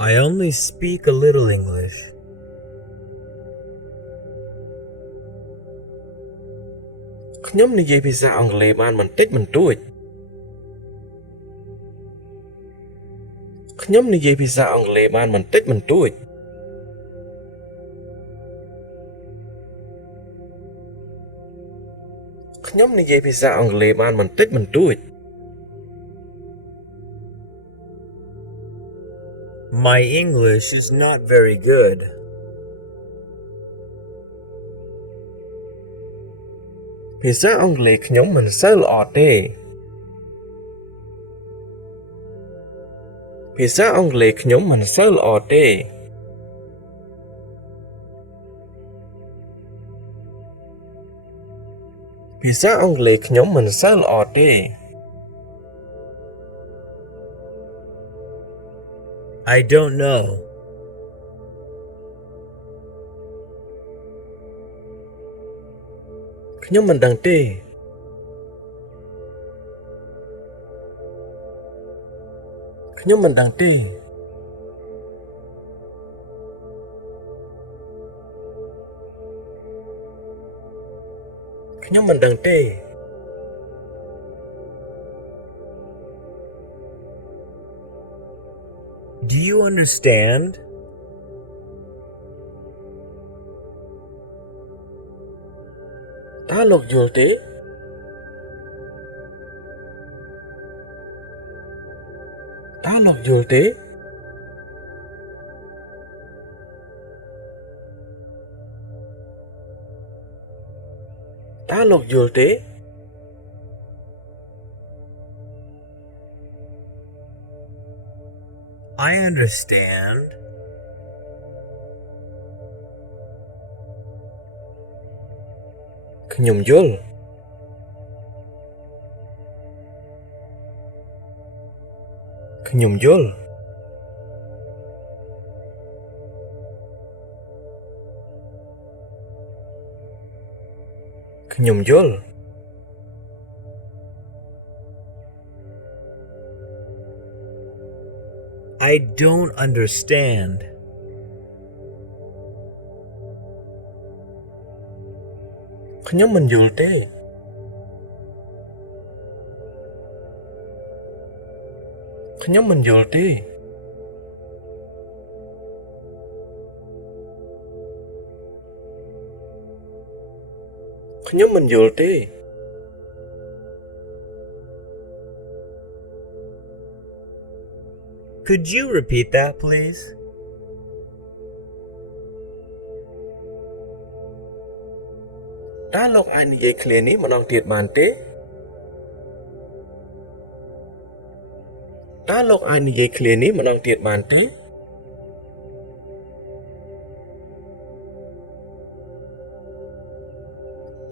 I only speak a little English. ខ្ញុំនិយាយភាសាអង់គ្លេសបានបន្តិចបន្តួចខ្ញុំនិយាយភាសាអង់គ្លេសបានបន្តិចបន្តួចខ្ញុំនិយាយភាសាអង់គ្លេសបានបន្តិចបន្តួច My English is not very good. ភាសាអង់គ្លេសខ្ញុំមិនសូវល្អទេភាសាអង់គ្លេសខ្ញុំមិនសូវល្អទេភាសាអង់គ្លេសខ្ញុំមិនសូវល្អទេ I don't know. ខ្ញុំមិនដឹងទេខ្ញុំមិនដឹងទេខ្ញុំមិនដឹងទេ Do you understand? តើលោកយល់ទេតើលោកយល់ទេតើលោកយល់ទេ I understand. ខ្ញុំយល់ខ្ញុំយល់ខ្ញុំយល់ I don't understand. ខ្ញុំមិនយល់ទេខ្ញុំមិនយល់ទេខ្ញុំមិនយល់ទេ Could you repeat that, please? តើលោកអាចនិយាយឃ្លានេះម្ដងទៀតបានទេតើលោកអាចនិយាយឃ្លានេះម្ដងទៀតបានទេ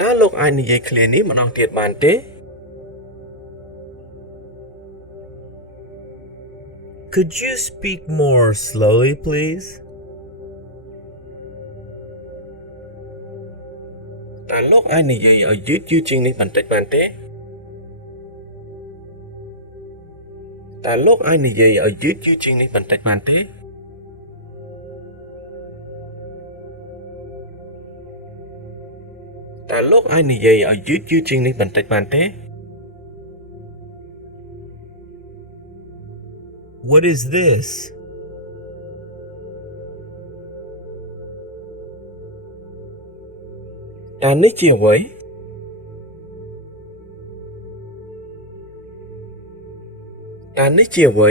តើលោកអាចនិយាយឃ្លានេះម្ដងទៀតបានទេ Could you speak more slowly, please? តើលោកអាចនិយាយឲ្យយឺតជាងនេះបន្តិចបានទេតើលោកអាចនិយាយឲ្យយឺតជាងនេះបន្តិចបានទេតើលោកអាចនិយាយឲ្យយឺតជាងនេះបន្តិចបានទេ What is this? តើនេះជាអ្វីតើនេះជាអ្វី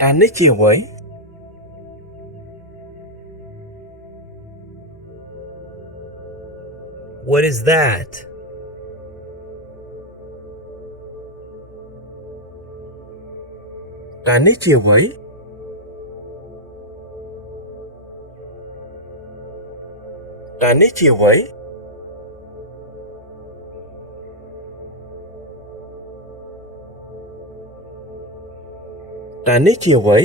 តើនេះជាអ្វី What is that? តើនេះជាអ្វីតើនេះជាអ្វីតើនេះជាអ្វី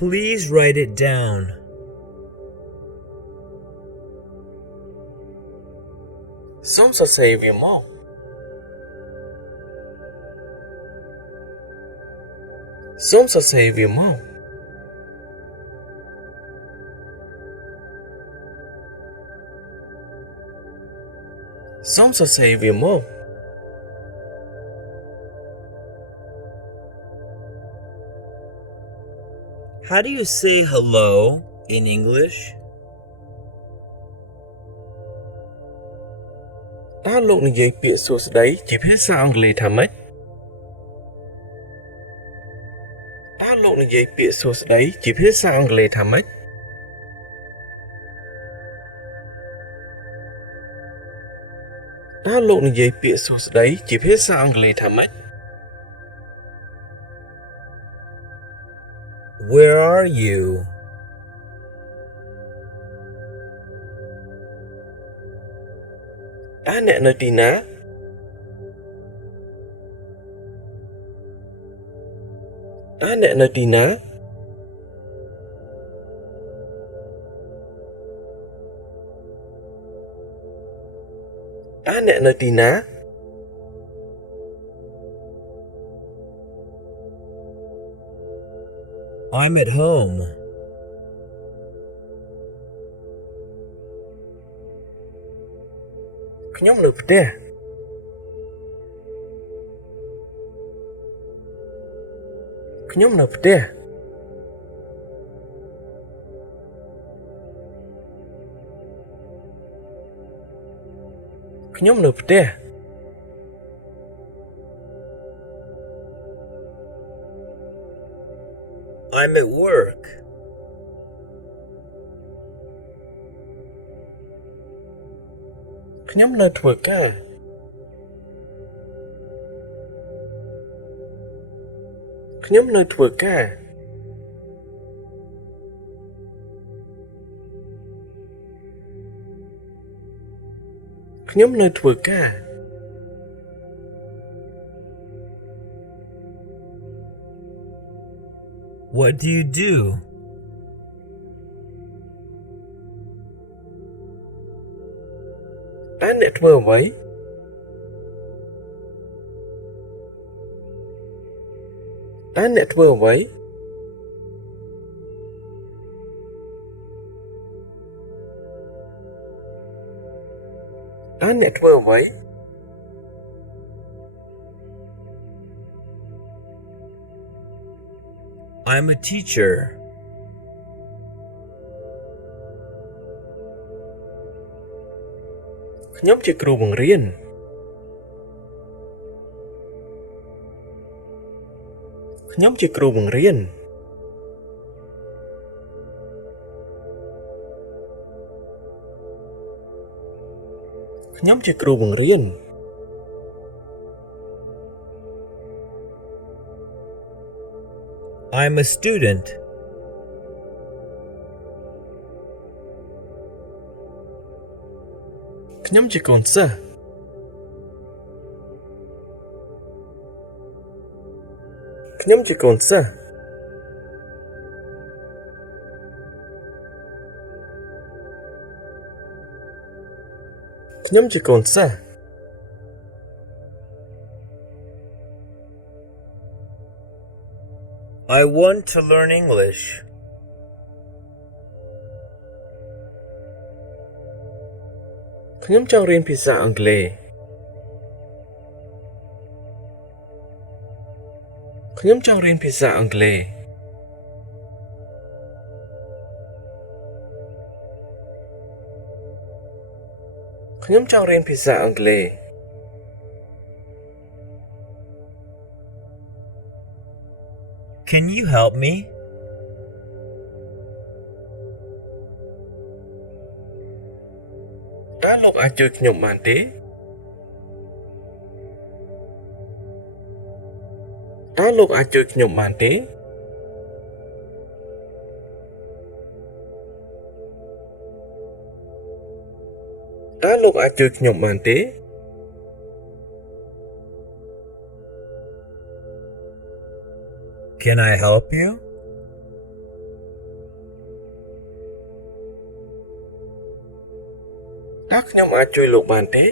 Please write it down. សូមសរសេរវាមកសូមសរសេរវាមកសូមសរសេរវាមក How do you say hello in English? តើលោកនិយាយពាក្យសួស្តីជាភាសាអង់គ្លេសថាម៉េចតើលោកនិយាយពាក្យសួស្តីជាភាសាអង់គ្លេសថាម៉េចតើលោកនិយាយពាក្យសួស្តីជាភាសាអង់គ្លេសថាម៉េច Where are you? តើអ្នកនៅទីណាតើអ្នកនៅទីណាតើអ្នកនៅទីណា I'm at home. ខ្ញុំនៅផ្ទះខ្ញុំនៅផ្ទះខ្ញុំនៅផ្ទះ I'm at work. ខ្ញុំនៅធ្វើការខ្ញុំនៅធ្វើការខ្ញុំនៅធ្វើការ What do you do? តើអ្នកធ្វើអ្វីតើអ្នកធ្វើអ្វីតើអ្នកធ្វើអ្វី I'm a teacher. ខ្ញុំជាគ្រូបង្រៀនខ្ញុំជាគ្រូបង្រៀនខ្ញុំជាគ្រូបង្រៀន I'm a student. ខ្ញុំជាកូនសិស្សខ្ញុំជាកូនសិស្សខ្ញុំជាកូនសិស្ស I want to learn English. ខ្ញុំចង់រៀនភាសាអង់គ្លេសខ្ញុំចង់រៀនភាសាអង់គ្លេសខ្ញុំចង់រៀនភាសាអង់គ្លេស Can you help me? តើលោកអាចជួយខ្ញុំបានទេតើលោកអាចជួយខ្ញុំបានទេតើលោកអាចជួយខ្ញុំបានទេ Can I help you? តើខ្ញុំអាចជួយលោកបានទេ